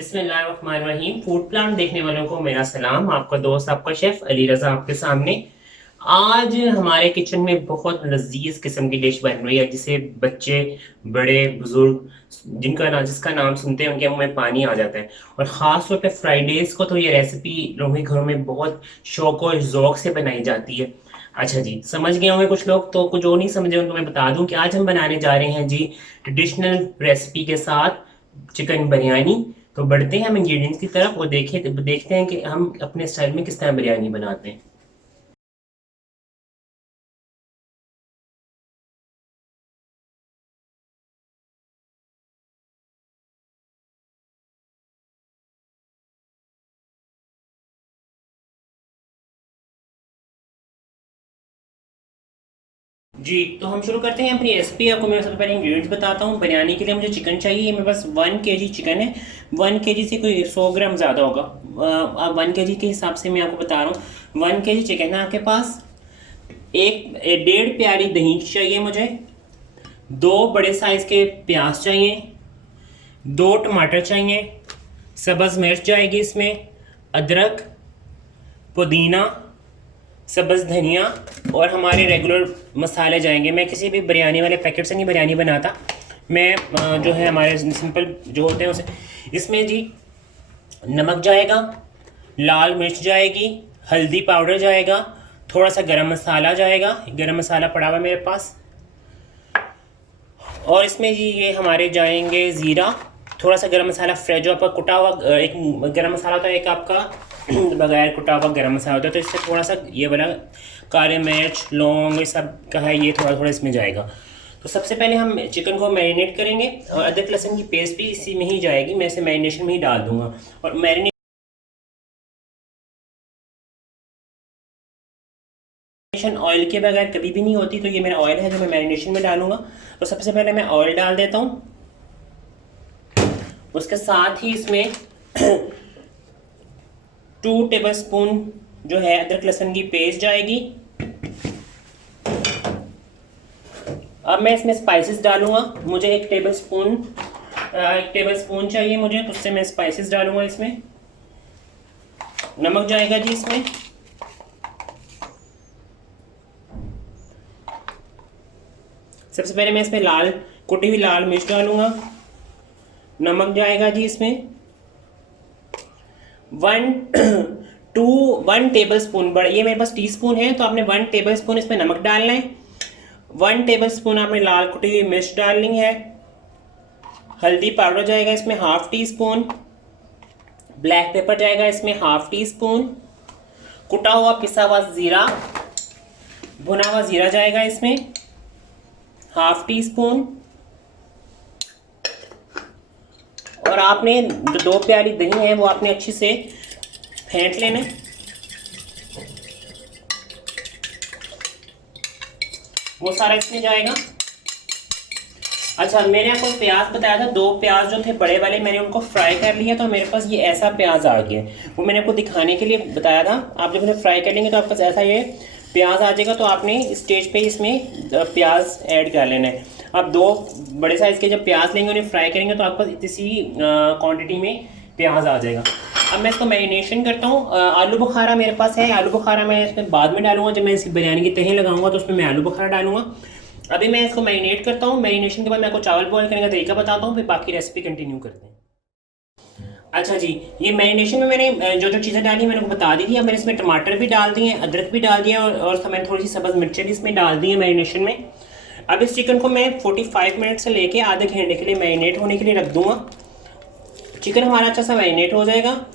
बिस्मिल्लाहिर्रहमानिर्रहीम। Food plant देखने वालों को मेरा सलाम। आपका दोस्त आपका शेफ अली रजा आपके सामने। आज हमारे किचन में बहुत लजीज किस्म की डिश बन रही है जिसे बच्चे बड़े बुजुर्ग जिसका नाम सुनते हैं उनके मुंह में पानी आ जाता है। और ख़ास तौर पे फ्राइडेज को तो ये रेसिपी लोगों के घरों में बहुत शौक और ज़ौक से बनाई जाती है। अच्छा जी, समझ गए होंगे कुछ लोग, तो कुछ जो नहीं समझे उनको मैं बता दूं कि आज हम बनाने जा रहे हैं जी ट्रेडिशनल रेसिपी के साथ चिकन बिरयानी। तो बढ़ते हैं हम इंग्रेडिएंट्स की तरफ और देखते हैं कि हम अपने स्टाइल में किस तरह बिरयानी बनाते हैं। जी, तो हम शुरू करते हैं अपनी रेसिपी। आपको मैं सबसे पहले इंग्रेडिएंट्स बताता हूँ। बिरयानी के लिए मुझे चिकन चाहिए। ये मेरे पास 1 kg चिकन है। 1 kg से कोई 100 ग्राम ज़्यादा होगा। अब 1 kg के हिसाब से मैं आपको बता रहा हूँ। 1 kg चिकन है आपके पास। एक 1.5 प्याली दही चाहिए मुझे। 2 बड़े साइज़ के प्याज चाहिए। 2 टमाटर चाहिए। सब्ज़ मिर्च जाएगी इसमें। अदरक, पुदीना, सब्ज़ धनिया और हमारे रेगुलर मसाले जाएंगे। मैं किसी भी बिरयानी वाले पैकेट से नहीं बिरयानी बनाता। मैं जो है हमारे सिंपल जो होते हैं उसे। इसमें जी नमक जाएगा, लाल मिर्च जाएगी, हल्दी पाउडर जाएगा, थोड़ा सा गरम मसाला जाएगा। गरम मसाला पड़ा हुआ है मेरे पास। और इसमें जी ये हमारे जाएंगे ज़ीरा, थोड़ा सा गरम मसाला फ्रेश जो आपका कुटा हुआ। एक गरम मसाला होता है, एक आपका बगैर कुटा हुआ गरम मसाला होता है। तो इससे थोड़ा सा ये वाला काले मिर्च लौंग ये सब का है, ये थोड़ा थोड़ा इसमें जाएगा। तो सबसे पहले हम चिकन को मैरिनेट करेंगे और अदरक लहसुन की पेस्ट भी इसी में ही जाएगी। मैं इसे मैरिनेशन में ही डाल दूंगा। और मैरिनेशन ऑयल के बगैर कभी भी नहीं होती, तो ये मेरा ऑयल है जो मैं मैरिनेशन में डालूंगा। तो सबसे पहले मैं ऑयल डाल देता हूँ। उसके साथ ही इसमें 2 टेबल स्पून जो है अदरक लहसुन की पेस्ट जाएगी। अब मैं इसमें स्पाइसेस डालूंगा। मुझे एक टेबल स्पून चाहिए मुझे, तो उससे मैं स्पाइसेस डालूंगा इसमें। नमक जाएगा जी इसमें। सबसे पहले मैं इसमें कुटी हुई लाल मिर्च डालूंगा। नमक जाएगा जी इसमें। 1 टेबल स्पून, बड़ा ये मेरे पास टीस्पून है तो आपने 1 टेबल स्पून इसमें नमक डालना है। 1 टेबल स्पून आपने लाल कुटी हुई मिर्च डालनी है। हल्दी पाउडर जाएगा इसमें ½ टीस्पून। ब्लैक पेपर जाएगा इसमें ½ टीस्पून। कुटा हुआ पिसा हुआ ज़ीरा, भुना हुआ ज़ीरा जाएगा इसमें ½ टीस्पून। और आपने जो 2 प्याली दही है वो आपने अच्छी से फेंट लेना है। वो सारा इसमें जाएगा। अच्छा, मैंने आपको प्याज बताया था। 2 प्याज जो थे बड़े वाले, मैंने उनको फ्राई कर लिया तो मेरे पास ये ऐसा प्याज आ गया। वो मैंने आपको दिखाने के लिए बताया था। आप जब उसे फ्राई कर लेंगे तो आपके पास ऐसा ये प्याज आ जाएगा। तो आपने स्टेज पे इसमें प्याज ऐड कर लेना है। आप 2 बड़े साइज़ के जब प्याज लेंगे उन्हें फ्राई करेंगे तो आपके पास इसी क्वांटिटी में प्याज आ जाएगा। अब मैं इसको मैरिनेशन करता हूँ। आलू बुखारा मेरे पास है। आलू बुखारा मैं इसमें बाद में डालूंगा। जब मैं इसकी बिरयानी की तहें लगाऊंगा तो उसमें मैं आलू बुखारा डालूंगा। अभी मैं इसको मैरिनेट करता हूँ। मैरिनेशन के बाद मैं आपको चावल बॉयल करने का तरीका बताता हूँ, फिर बाकी रेसिपी कंटिन्यू करते हैं। अच्छा जी, ये मैरिनेशन में मैंने जो जो चीज़ें डाली मैंने आपको बता दी थी। अब मैंने इसमें टमाटर भी डाल दिए, अदरक भी डाल दिया और मैंने थोड़ी सी सब्ज़ मिर्चें भी इसमें डाल दी हैं मैरिनेशन में। अब इस चिकन को मैं 45 मिनट से लेके आधे घंटे के लिए मैरिनेट होने के लिए रख दूंगा। चिकन हमारा अच्छा सा मैरिनेट हो जाएगा।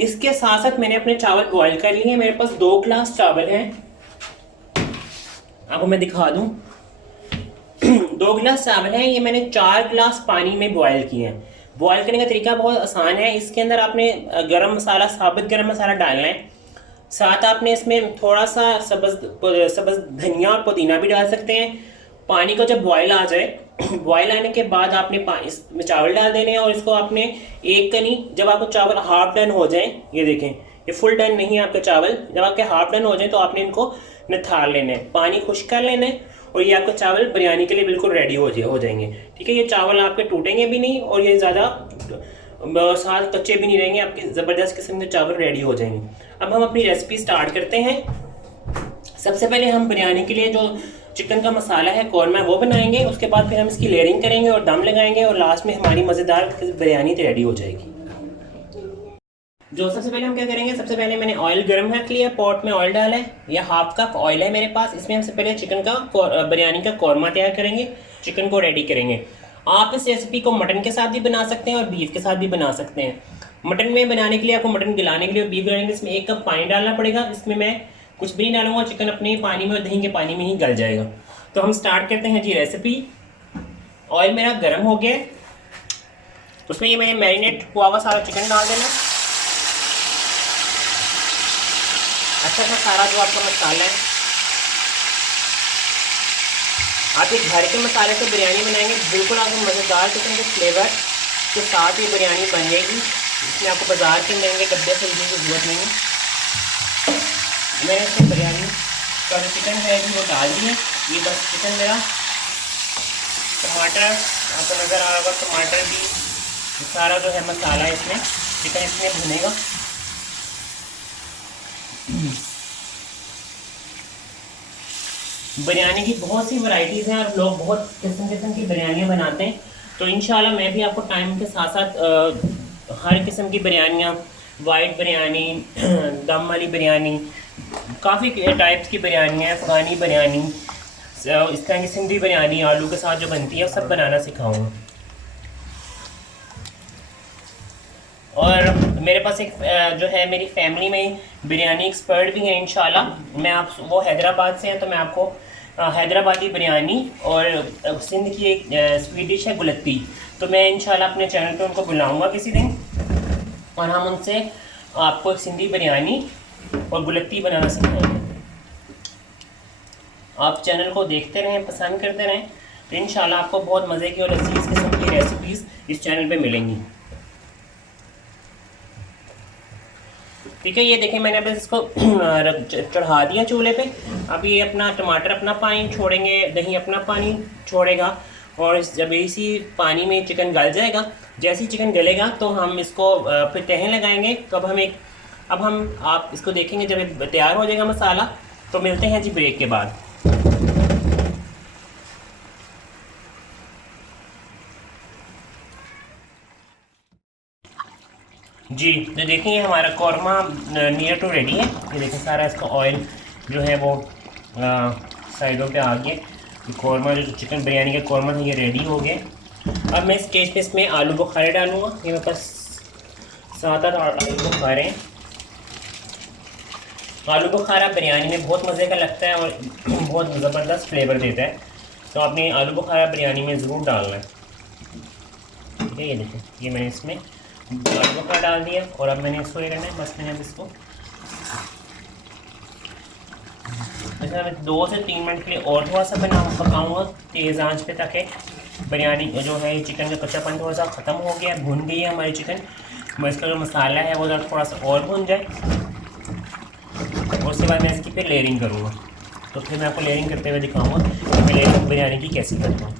इसके साथ साथ मैंने अपने चावल बॉयल कर लिए हैं। मेरे पास 2 गिलास चावल हैं, आपको मैं दिखा दूं। 2 गिलास चावल हैं, ये मैंने 4 गिलास पानी में बॉयल किए हैं। बॉयल करने का तरीका बहुत आसान है। इसके अंदर आपने गरम मसाला, साबुत गरम मसाला डालना है। साथ आपने इसमें थोड़ा सा सब्ज़ धनिया और पुदीना भी डाल सकते हैं। पानी का जब बॉयल आ जाए, बॉयल आने के बाद आपने इसमें चावल डाल देने हैं और इसको आपने एक कनी, जब आपको चावल हाफ डन हो जाए, ये देखें ये फुल डन नहीं है आपके चावल, जब आपके हाफ डन हो जाए तो आपने इनको निथार लेना है, पानी खुश्क कर लेना है और ये आपके चावल बिरयानी के लिए बिल्कुल रेडी हो जाएंगे। ठीक है, ये चावल आपके टूटेंगे भी नहीं और ये ज़्यादा साथ कच्चे भी नहीं रहेंगे, आपके ज़बरदस्त किस्म के चावल रेडी हो जाएंगे। अब हम अपनी रेसिपी स्टार्ट करते हैं। सबसे पहले हम बिरयानी के लिए जो चिकन का मसाला है, कौरमा है, वो बनाएंगे। उसके बाद फिर हम इसकी लेयरिंग करेंगे और दम लगाएंगे और लास्ट में हमारी मज़ेदार बिरयानी रेडी हो जाएगी। जो सबसे पहले हम क्या करेंगे, सबसे पहले मैंने ऑयल गर्म रख लिया, पॉट में ऑयल डाला है, या हाफ कप ऑयल है मेरे पास। इसमें हम सबसे पहले चिकन का बिरयानी का कौरमा तैयार करेंगे, चिकन को रेडी करेंगे। आप इस रेसिपी को मटन के साथ भी बना सकते हैं और बीफ के साथ भी बना सकते हैं। मटन में बनाने के लिए आपको मटन गलाने के लिए और बीफ गलाने के लिए इसमें 1 कप पानी डालना पड़ेगा। इसमें मैं कुछ भी नहीं डालूंगा, चिकन अपने पानी में और दही के पानी में ही गल जाएगा। तो हम स्टार्ट करते हैं जी रेसिपी। ऑयल मेरा गर्म हो गया, उसमें ये मैंने मैरिनेट हुआ हुआ सारा चिकन डाल देना। अच्छा सा सारा जो आपका मसाला है, आप एक घर के मसाले से बिरयानी बनाएंगे, बिल्कुल आपको मज़ेदार चिकन के फ्लेवर के साथ ये बिरयानी बन जाएगी। इसमें आपको बाजार के महंगे डब्बे खरीदने की जरूरत नहीं है। मैंने इसमें बिरयानी का जो चिकन है जी वो डाल दिया। ये बस चिकन मेरा, टमाटर आपको नज़र आ रहा होगा, टमाटर भी, सारा जो है मसाला इसमें चिकन इसमें भुनेगा। बिरयानी की बहुत सी वैरायटीज़ हैं और लोग बहुत किस्म की बिरयानियाँ बनाते हैं। तो इंशाल्लाह मैं भी आपको टाइम के साथ साथ हर किस्म की बिरयानियाँ, वाइट बिरयानी, दम वाली बिरयानी, काफ़ी टाइप्स की बिरयानी है, अफ़गानी बिरयानी, इस तरह की सिंधी बिरयानी आलू के साथ जो बनती है, सब बनाना सिखाऊंगा। और मेरे पास एक जो है मेरी फैमिली में बिरयानी एक्सपर्ट भी है इंशाल्लाह। मैं आप, वो हैदराबाद से हैं, तो मैं आपको हैदराबादी बिरयानी और सिंध की एक स्वीट डिश है गुलत्ती, तो मैं इंशाल्लाह अपने चैनल पे उनको बुलाऊंगा किसी दिन और हम उनसे आपको सिंधी बिरयानी और गुलत्ती बनाना सिखाएंगे। आप चैनल को देखते रहें, पसंद करते रहें, तो इंशाल्लाह आपको बहुत मज़े की और लजीज किस्म की रेसिपीज़ इस चैनल पे मिलेंगी। ठीक है, ये देखें मैंने अब इसको चढ़ा दिया चूल्हे पे। अब ये अपना टमाटर अपना पानी छोड़ेंगे, दही अपना पानी छोड़ेगा, और जब इसी पानी में चिकन गल जाएगा, जैसे ही चिकन गलेगा तो हम इसको फिर तहें लगाएंगे। अब हम आप इसको देखेंगे जब तैयार हो जाएगा मसाला। तो मिलते हैं जी ब्रेक के बाद। जी तो देखिए हमारा कौरमा नियर टू रेडी है। ये देखिए सारा इसका ऑयल जो है वो साइडों पे आ गया। ये कौरमा जो चिकन बिरयानी का कौरमा था ये रेडी हो गया। अब मैं स्टेज पे इसमें आलू बुखारे डालूँगा। ये मेरे पास 7-8 आलू बुखारे हैं। आलू बुखारा बिरयानी में बहुत मज़े का लगता है और बहुत ज़बरदस्त फ्लेवर देता है, तो आपने आलू बुखारा बिरयानी में ज़रूर डालना है। ठीक है, ये देखिए ये मैंने इसमें आलू बुखारा डाल दिया और अब मैंने इसको ये करना है, बस मैंने अब इसको अच्छा 2 से 3 मिनट के लिए और थोड़ा सा पकाऊंगा तेज़ आंच पे, ताकि बिरयानी जो है चिकन का कच्चापन थोड़ा सा ख़त्म हो गया, भून गई है हमारी चिकन। बस इसका जो मसाला है वो थोड़ा सा और भून जाए और उसके बाद मैं इसकी फिर लेयरिंग करूँगा। तो फिर मैं आपको लेयरिंग करते हुए दिखाऊँगा कि मैं लेयरिंग बिरयानी की कैसे करता हूँ।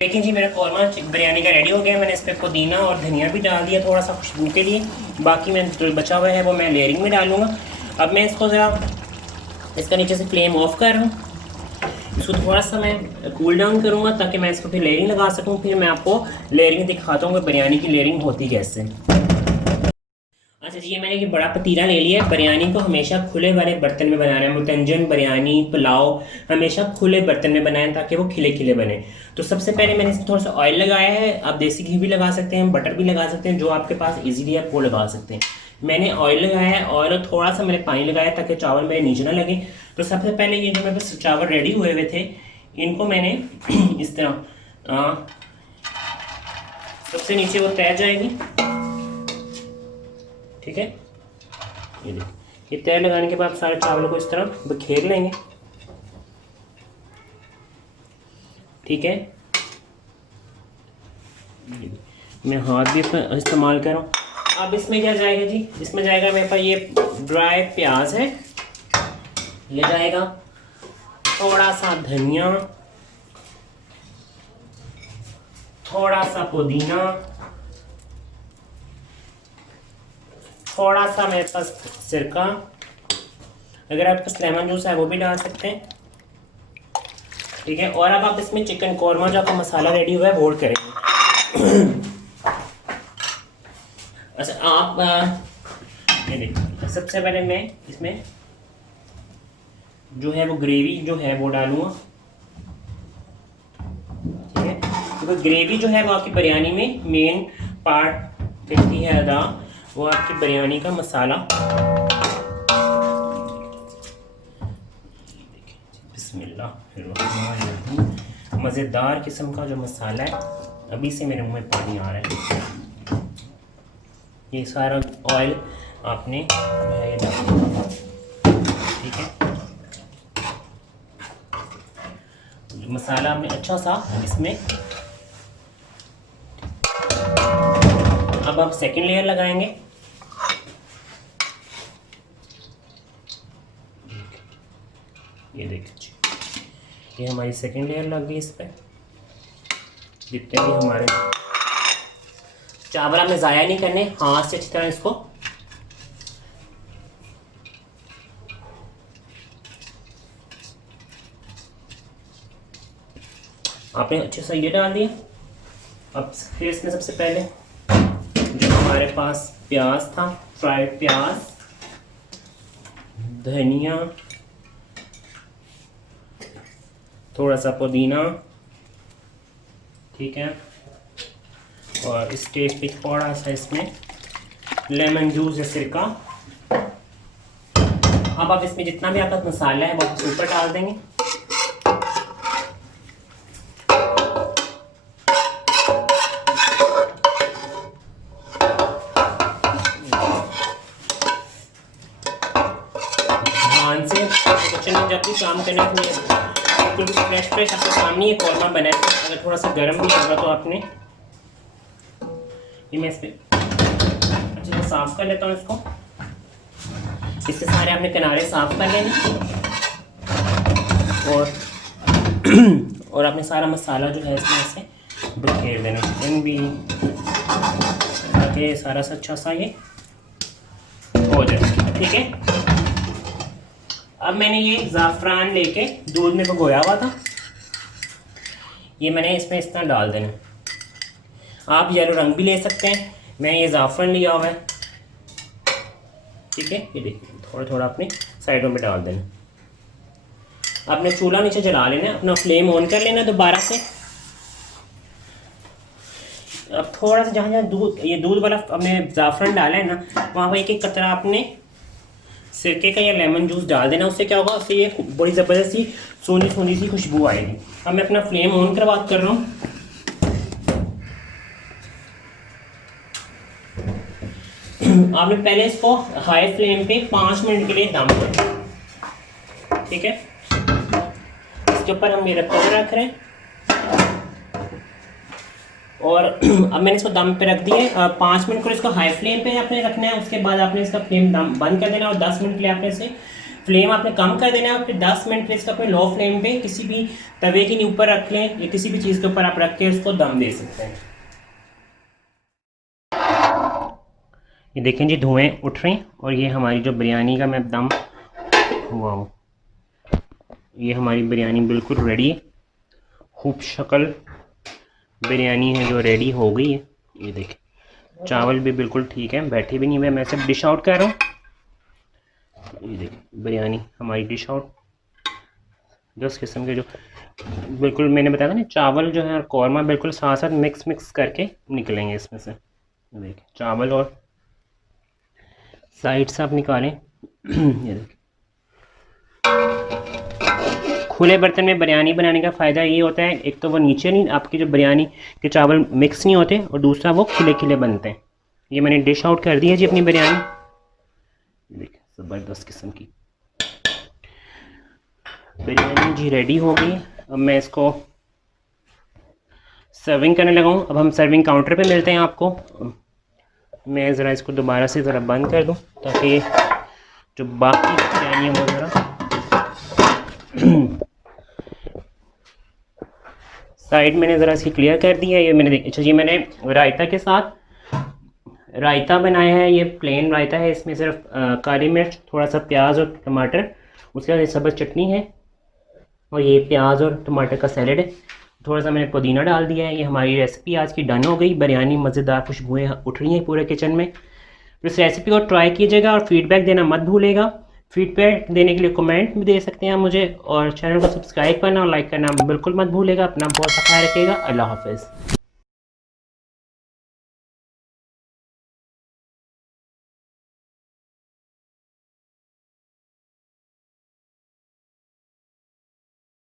देखिए जी मेरा कौरमा बिरयानी का रेडी हो गया। मैंने इस पर पुदीना और धनिया भी डाल दिया थोड़ा सा खुशबू के लिए। बाकी मैं जो बचा हुआ है वो मैं लेयरिंग में डालूँगा। अब मैं इसको ज़रा इसका नीचे से फ्लेम ऑफ कर रहा हूँ। इसको थोड़ा सा मैं कूल डाउन करूँगा ताकि मैं इसको फिर लेयरिंग लगा सकूँ। फिर मैं आपको लेयरिंग दिखाता हूँ कि बिरयानी की लेयरिंग होती कैसे। अच्छा जी, ये मैंने एक बड़ा पतीला ले लिया है। बिरयानी को हमेशा खुले वाले बर्तन में बनाना है। मुतंजन बिरयानी पुलाव हमेशा खुले बर्तन में बनाएं ताकि वो खिले खिले बने। तो सबसे पहले मैंने इसमें थोड़ा सा ऑयल लगाया है। आप देसी घी भी लगा सकते हैं, बटर भी लगा सकते हैं, जो आपके पास इजीली आप वो लगा सकते हैं। मैंने ऑयल लगाया है और थोड़ा सा मैंने पानी लगाया ताकि चावल मेरे नीचे ना लगे। तो सबसे पहले ये जो मेरे पास चावल रेडी हुए हुए थे इनको मैंने इस तरह सबसे नीचे वो तैर जाएगी। ठीक है, ये देखिए ये तैर लगाने के बाद सारे चावलों को इस तरह बखेर लेंगे। ठीक है, मैं हाथ भी इस्तेमाल कर रहा हूँ। अब इसमें क्या जाएगा जी, इसमें जाएगा मेरे पास ये ड्राई प्याज है, ये जाएगा थोड़ा सा धनिया, थोड़ा सा पुदीना, थोड़ा सा मेरे पास सिरका, अगर आपके पास लेमन जूस है वो भी डाल सकते हैं, ठीक है। और अब आप इसमें चिकन कौरमा जो आपका मसाला रेडी हुआ है वो ऐड करेंगे। अच्छा आप ये देखिए, सबसे पहले मैं इसमें जो है वो ग्रेवी जो है वो डालूँगा, ठीक है। क्योंकि ग्रेवी जो है वो आपकी बिरयानी में मेन पार्ट देती है अदा, वो आपकी बिरयानी का मसाला। बिस्मिल्लाह, मज़ेदार किस्म का जो मसाला है, अभी से मेरे मुंह में पानी आ रहा है। ये सारा ऑयल आपने ये डालना, ठीक है। मसाला आपने अच्छा सा इसमें, अब आप सेकंड लेयर लगाएंगे। ये देखिए, ये हमारी सेकंड लेयर लग गई इस पर। जितने भी हमारे चावल हमें ज़ाया नहीं करने, हाथ से अच्छी तरह इसको आपने अच्छे से ये डाल दिया। अब फिर इसमें सबसे पहले जो हमारे पास प्याज था, फ्राइड प्याज, धनिया, थोड़ा सा पुदीना, ठीक है। और इस स्टेज पे थोड़ा सा इसमें लेमन जूस या सिरका। अब आप इसमें जितना भी आपका मसाला है वो ऊपर डाल देंगे। ध्यान से किचन में जब भी काम करना है बिल्कुल फ्रेश आपके सामने ये कौरमा बना है। अगर थोड़ा सा गर्म भी होगा तो आपने, ये मैं इस पर अच्छे से साफ कर लेता हूँ इसको। इससे सारे आपने किनारे साफ कर लेने और आपने सारा मसाला जो है इसमें से बिखेर देना, चिकन भी, ताकि सारा सा अच्छा सा ये हो जाए, ठीक है। अब मैंने ये ज़ाफ़रान लेके दूध में भिगोया हुआ था, ये मैंने इसमें इस तरह डाल देना। आप येलो रंग भी ले सकते हैं, मैं ये ज़ाफ़रान लिया हुआ है, ठीक है। ये देखिए, थोड़ा थोड़ा अपने साइडों में डाल देना। आपने चूल्हा नीचे जला लेना, अपना फ्लेम ऑन कर लेना दोबारा से। अब थोड़ा सा जहाँ जहाँ दूध वाला हमने ज़ाफ़रान डाला है ना, वहाँ पर एक एक कतरा आपने सिरके का या लेमन जूस डाल देना। उससे क्या होगा, उससे ये बड़ी ज़बरदस्त सी सोनी सोनी सी खुशबू आएगी। अब मैं अपना फ्लेम ऑन कर बात कर रहा हूँ। आपने पहले इसको हाई फ्लेम पे 5 मिनट के लिए दम करें, ठीक है। इसके ऊपर हम मेरा कवर रख रहे हैं और अब मैंने इसको दम पे रख दिया। 5 मिनट को इसको हाई फ्लेम पे आपने रखना है। उसके बाद आपने इसका फ्लेम दम बंद कर देना और 10 मिनट के लिए आपने इसे फ्लेम आपने कम कर देना है। और फिर 10 मिनट के लिए इसको अपने लो फ्लेम पे किसी भी तवे के ऊपर रख लें या किसी भी चीज़ के ऊपर आप रख के इसको दम दे सकते हैं। ये देखें जी, धुएँ उठ रही और ये हमारी जो बिरयानी का मैं दम हुआ हूँ, ये हमारी बिरयानी बिल्कुल रेडी है। खूब शक्ल बिरयानी है जो रेडी हो गई है। ये देखें, चावल भी बिल्कुल ठीक है, बैठे भी नहीं हुए। मैं सब डिश आउट कर रहा हूँ। ये देखें, बिरयानी हमारी डिश आउट। 10 किस्म के जो बिल्कुल मैंने बताया था ना, चावल जो है और कौरमा बिल्कुल साथ साथ मिक्स करके निकलेंगे इसमें से। देखिए, चावल और साइड से आप निकालें। ये देखिए, खुले बर्तन में बिरयानी बनाने का फ़ायदा ये होता है, एक तो वो नीचे नहीं, आपकी जो बिरयानी के चावल मिक्स नहीं होते, और दूसरा वो खिले खिले बनते हैं। ये मैंने डिश आउट कर दी है जी अपनी बिरयानी। देखिए, ज़बरदस्त किस्म की बिरयानी जी रेडी हो गई। अब मैं इसको सर्विंग करने लगा हूँ। अब हम सर्विंग काउंटर पे मिलते हैं आपको। मैं ज़रा इसको दोबारा से ज़रा बंद कर दूँ ताकि जो बाकी बिरयानी है वो ज़रा साइड मैंने ज़रा इसकी क्लियर कर दी है। ये मैंने अच्छा, ये मैंने रायता के साथ रायता बनाया है, ये प्लेन रायता है, इसमें सिर्फ काली मिर्च, थोड़ा सा प्याज और टमाटर, उसके बाद ये सब्ज़ चटनी है और ये प्याज और टमाटर का सैलेड है। थोड़ा सा मैंने पुदीना डाल दिया है। ये हमारी रेसिपी आज की डन हो गई। बिरयानी मज़ेदार खुशबुएँ उठ रही हैं पूरे किचन में। तो इस रेसिपी को ट्राई कीजिएगा और फीडबैक देना मत भूलेगा। फीडबैक देने के लिए कमेंट भी दे सकते हैं मुझे, और चैनल को सब्सक्राइब करना और लाइक करना बिल्कुल मत भूलेगा। अपना बहुत सा ख्याल रखिएगा। अल्लाह हाफ़िज़।